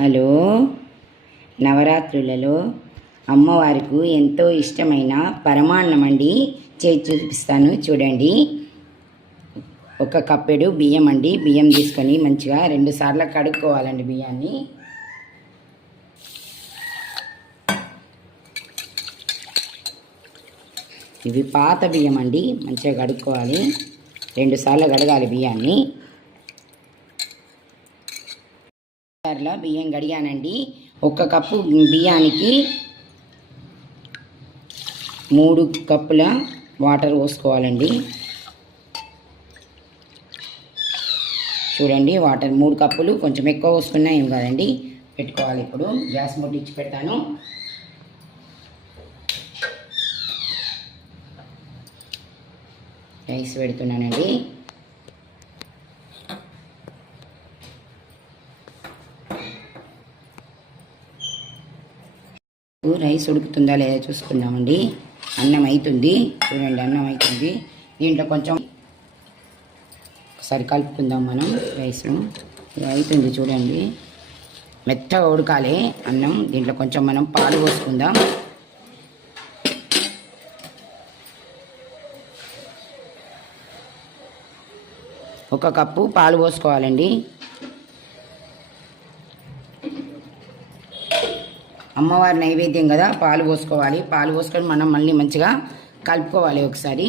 Hello, నవరాత్రులలో అమ్మవారికి ఎంతో ఇష్టమైన పరమాన్నం అండి చేసి చూపిస్తాను. చూడండి, ఒక కప్పెడు బియ్యం అండి. బియ్యం తీసుకొని మంచిగా 2 సార్లు కడుక్కోవాలండి బియ్యాన్ని. ఇవి పాత బియ్యం అండి, మంచిగా కడుక్కోవాలి. 2 సార్లు కడగాలి బియ్యాన్ని. బియ్యం కడిగానండి. 1 కప్పు బియ్యానికి 3 కప్పుల వాటర్ పోసుకోవాలండి. చూడండి, వాటర్ 3 కప్పులు, కొంచెం ఎక్కువ పోసుకున్నా ఏం కాదండి, పెట్టుకోవాలి. ఇప్పుడు గ్యాస్ ముట్టించి పెడతాను. రైస్ పెడుతున్నానండి. రైస్ ఉడుకుతుందా లేదా చూసుకుందామండి. అన్నం అవుతుంది, చూడండి, అన్నం అవుతుంది. దీంట్లో కొంచెం ఒకసారి కలుపుకుందాం మనం రైస్ను. అవుతుంది చూడండి, మెత్తగా ఉడకాలి అన్నం. దీంట్లో కొంచెం మనం పాలు పోసుకుందాం. ఒక కప్పు పాలు పోసుకోవాలండి. అమ్మవారి నైవేద్యం కదా, పాలు పోసుకోవాలి. పాలు పోసుకొని మనం మళ్ళీ మంచిగా కలుపుకోవాలి ఒకసారి.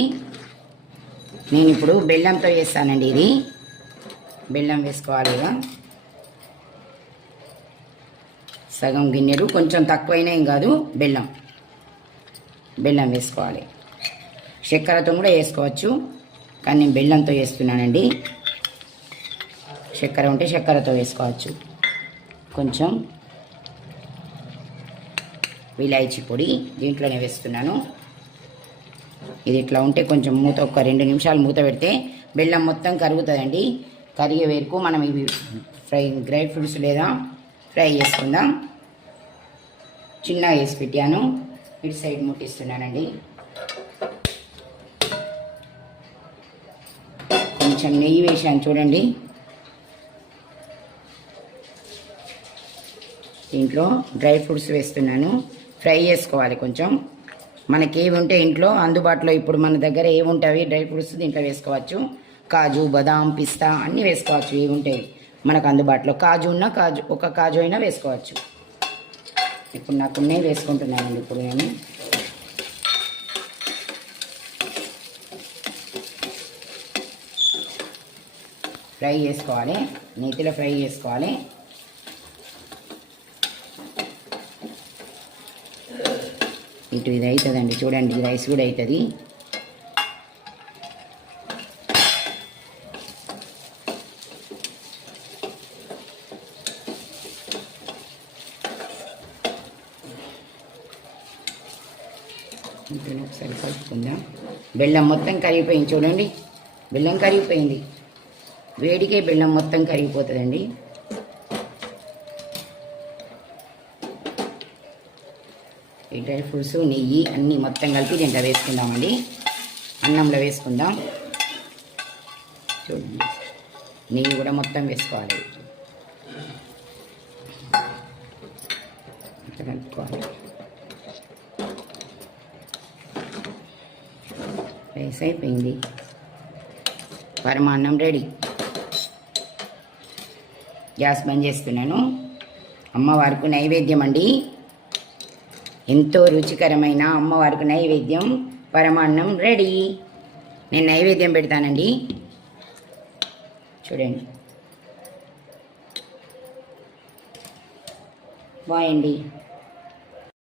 నేను ఇప్పుడు బెల్లంతో వేస్తానండి. ఇది బెల్లం వేసుకోవాలి ఇక సగం గిన్నెడు, కొంచెం తక్కువైనా ఏం కాదు. బెల్లం వేసుకోవాలి. చక్కెరతో కూడా వేసుకోవచ్చు, కానీ నేను బెల్లంతో వేస్తున్నానండి. చక్కెర ఉంటే చక్కెరతో వేసుకోవచ్చు. కొంచెం ఇలాచీ పొడి దీంట్లోనే వేస్తున్నాను. ఇది ఇట్లా ఉంటే కొంచెం మూత, ఒక 2 నిమిషాలు మూత పెడితే బెల్లం మొత్తం కరుగుతుందండి. కరిగే వరకు మనం ఇవి డ్రై ఫ్రూట్స్ లేదా ఫ్రై చేసుకుందాం. చిన్నగా వేసి పెట్టాను, ఇటు సైడ్ ముట్టిస్తున్నానండి. కొంచెం నెయ్యి వేసాను చూడండి. దీంట్లో డ్రై ఫ్రూట్స్ వేస్తున్నాను. ఫ్రై చేసుకోవాలి కొంచెం. మనకి ఏవి ఉంటే ఇంట్లో అందుబాటులో, ఇప్పుడు మన దగ్గర ఏవి ఉంటాయి డ్రై ఫ్రూట్స్ దీంట్లో వేసుకోవచ్చు. కాజు, బదాం, పిస్తా అన్నీ వేసుకోవచ్చు. ఏవి ఉంటాయి మనకు అందుబాటులో. కాజు ఉన్న ఒక కాజు అయినా వేసుకోవచ్చు. ఇప్పుడు నాకు నెయ్యి వేసుకుంటున్నానండి. ఇప్పుడు నేను ఫ్రై చేసుకోవాలి, నేతిలో ఫ్రై చేసుకోవాలి. ఇటు ఇది అవుతుందండి చూడండి, రైస్ కూడా అవుతుంది. ఒకసారి కలుపుకుందాం. బెల్లం మొత్తం కరిగిపోయింది చూడండి, బెల్లం కరిగిపోయింది. వేడికే బెల్లం మొత్తం కరిగిపోతుందండి. ఈ డ్రై ఫ్రూట్స్, నెయ్యి అన్నీ మొత్తం కలిపి దీంట్లో వేసుకుందామండి. అన్నంలో వేసుకుందాం. చూడండి, నెయ్యి కూడా మొత్తం వేసుకోవాలి. కలుపుకోవాలి. రైస్ అయిపోయింది. పరమాన్నం రెడీ. గ్యాస్ బంద్ చేస్తున్నాను. అమ్మవారికి నైవేద్యం అండి, ఎంతో రుచికరమైన అమ్మవారికి నైవేద్యం పరమాన్నం రెడీ. నేను నైవేద్యం పెడతానండి. చూడండి, బాయ్ అండి.